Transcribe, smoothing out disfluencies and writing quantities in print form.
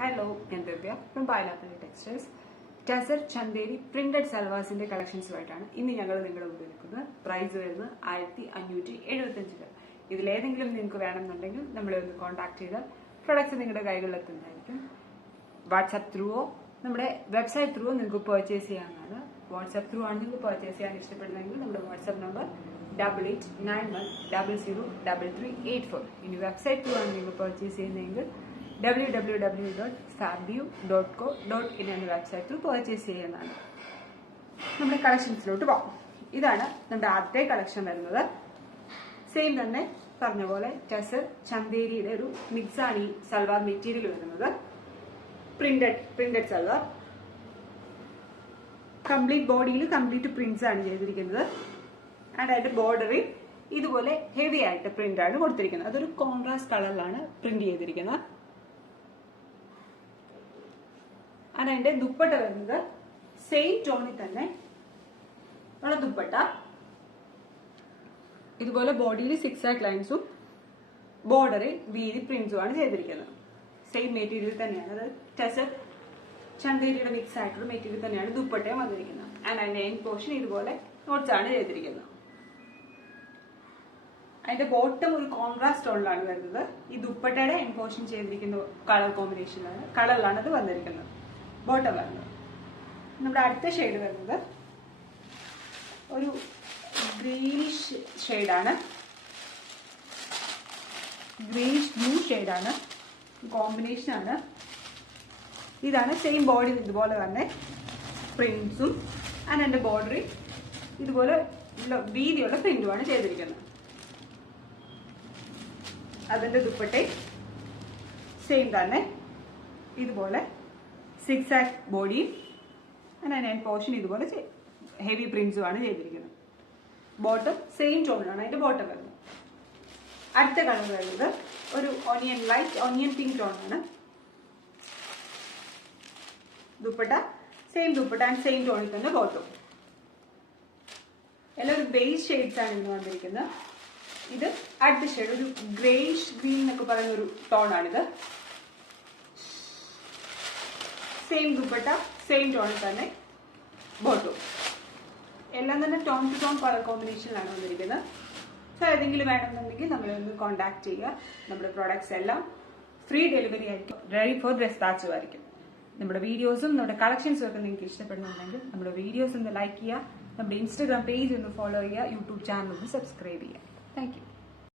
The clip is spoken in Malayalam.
Hello, ഞാൻ Divya from Bailappally textiles. Tussar Chanderi printed സൽവാസിന്റെ കളക്ഷൻസ് ആയിട്ടാണ് ഇന്ന് ഞങ്ങൾ നിങ്ങളുടെ മുമ്പിൽ നിൽക്കുന്നത്. പ്രൈസ് വരുന്നത് 1575. ഇതിലേതെങ്കിലും നിങ്ങൾക്ക് വേണമെന്നുണ്ടെങ്കിൽ നമ്മളെ ഒന്ന് കോൺടാക്ട് ചെയ്താൽ പ്രൊഡക്ട്സ് നിങ്ങളുടെ കൈകളിലെത്തുന്നതായിരിക്കും. വാട്സ്ആപ്പ് ത്രൂവോ നമ്മുടെ വെബ്സൈറ്റ് ത്രൂവോ നിങ്ങൾക്ക് പർച്ചേസ് ചെയ്യാവുന്നതാണ്. വാട്സ്ആപ്പ് ത്രൂ ആണ് നിങ്ങൾക്ക് പർച്ചേസ് ചെയ്യാൻ ഇഷ്ടപ്പെടുന്നതെങ്കിൽ നമ്മുടെ വാട്സ്ആപ്പ് നമ്പർ 8891003384. ഇനി വെബ്സൈറ്റ് ത്രൂ ആണ് നിങ്ങൾ പർച്ചേസ് ചെയ്യുന്നതെങ്കിൽ www.fabio.co.in എന്ന വെബ്സൈറ്റ് ത്രൂ പർച്ചേസ് ചെയ്യുന്നതാണ്. നമ്മുടെ കളക്ഷൻസിലോട്ട് പോകാം. ഇതാണ് നമ്മുടെ ആദ്യത്തെ കളക്ഷൻ വരുന്നത്. സെയിം തന്നെ പറഞ്ഞ പോലെ ടസർ ചന്തേരിയുടെ ഒരു മിക്സ് ആണ് ഈ സൽവാർ മെറ്റീരിയൽ വരുന്നത്. പ്രിന്റഡ് സൽവാർ, കംപ്ലീറ്റ് ബോഡിയിൽ കംപ്ലീറ്റ് പ്രിന്റ്സ് ആണ് ചെയ്തിരിക്കുന്നത്. ആൻഡ് അതിന്റെ ബോർഡറിൽ ഇതുപോലെ ഹെവി ആയിട്ട് പ്രിന്റ് ആണ് കൊടുത്തിരിക്കുന്നത്. അതൊരു കോൺട്രാസ്റ്റ് കളറിലാണ് പ്രിന്റ് ചെയ്തിരിക്കുന്നത്. ആൻഡ് അതിന്റെ ദുപ്പട്ട വരുന്നത് സെയിം ടോണിൽ തന്നെ ഉള്ള ദുപ്പട്ട. ഇതുപോലെ ബോഡിയിൽ 6 ലൈൻസും ബോർഡറിൽ വീതി പ്രിന്റ്സും ആണ് ചെയ്തിരിക്കുന്നത്. സെയിം മെറ്റീരിയൽ തന്നെയാണ്. അത് ടസർ ചന്തേരിയുടെ മിക്സ് ആയിട്ടുള്ള മെറ്റീരിയൽ തന്നെയാണ് ദുപ്പട്ടയും വന്നിരിക്കുന്നത്. ആൻഡ് അതിന്റെ എൻഡ് പോർഷൻ ഇതുപോലെ നോട്ട്സ് ആണ് ചെയ്തിരിക്കുന്നത്. അതിന്റെ ബോട്ടം ഒരു കോൺട്രാസ്റ്റ് ടോണിലാണ് വരുന്നത്. ഈ ദുപ്പട്ടയുടെ എൻഡ് പോർഷൻ ചെയ്തിരിക്കുന്ന കളറിലാണ് അത് വന്നിരിക്കുന്നത്. ബോട്ടം വരുന്നത് നമ്മുടെ അടുത്ത ഷെയ്ഡ് വരുന്നത് ഒരു ഗ്രീനിഷ് ഷെയ്ഡാണ്. ഗ്രീനിഷ് ബ്ലൂ ഷെയ്ഡാണ്, കോമ്പിനേഷൻ ആണ്. ഇതാണ് സെയിം ബോഡി ഇതുപോലെ തന്നെ പ്രിന്റ്സും ആൻഡ് അതിന്റെ ബോർഡറിൽ ഇതുപോലെ വീതിയുള്ള പ്രിന്റുമാണ് ചെയ്തിരിക്കുന്നത്. അതിന്റെ ദുപ്പട്ടെ സെയിം തന്നെ ഇതുപോലെ 6 ബോഡിയും അതിന്റെ പോർഷൻ ഇതുപോലെ ഹെവി പ്രിന്റ്സുമാണ് ചെയ്തിരിക്കുന്നത്. ബോട്ടം സെയിം ടോണിലാണ് അതിന്റെ ബോട്ടം വരുന്നത്. അടുത്ത കളർ വരുന്നത് ഒരു ഓണിയൻ പിങ്ക് ടോണാണ്. Dupatta same dupatta and same ടോണിൽ തന്നെ ബോട്ടം. എല്ലാം ഒരു ബേസ് ഷെയ്ഡ്സ് ആണ് ഇന്ന് വന്നിരിക്കുന്നത്. ഇത് അടുത്ത ഷെയ്ഡ് ഒരു ഗ്രേയിഷ് ഗ്രീൻ എന്നൊക്കെ പറയുന്ന ഒരു ടോണാണിത്. സെയിം ദുപ്പട്ട സെയിം ടോണിൽ തന്നെ ബോട്ടം. എല്ലാം തന്നെ ടോൺ ടു ടോൺ കളർ കോമ്പിനേഷനിലാണ് വന്നിരിക്കുന്നത്. സോ ഏതെങ്കിലും വേണമെന്നുണ്ടെങ്കിൽ നമ്മളെ ഒന്ന് കോൺടാക്ട് ചെയ്യുക. നമ്മുടെ പ്രോഡക്ട്സ് എല്ലാം ഫ്രീ ഡെലിവറി ആയിരിക്കും, റെഡി ഫോർ ഡെസ്പാച്ചും ആയിരിക്കും. നമ്മുടെ വീഡിയോസും നമ്മുടെ കളക്ഷൻസും ഒക്കെ നിങ്ങൾക്ക് ഇഷ്ടപ്പെടുന്നുണ്ടെങ്കിൽ നമ്മുടെ വീഡിയോസ് ഒന്ന് ലൈക്ക് ചെയ്യുക, നമ്മുടെ ഇൻസ്റ്റാഗ്രാം പേജ് ഒന്ന് ഫോളോ ചെയ്യുക, യൂട്യൂബ് ചാനൽ ഒന്ന് സബ്സ്ക്രൈബ് ചെയ്യുക. Thank you.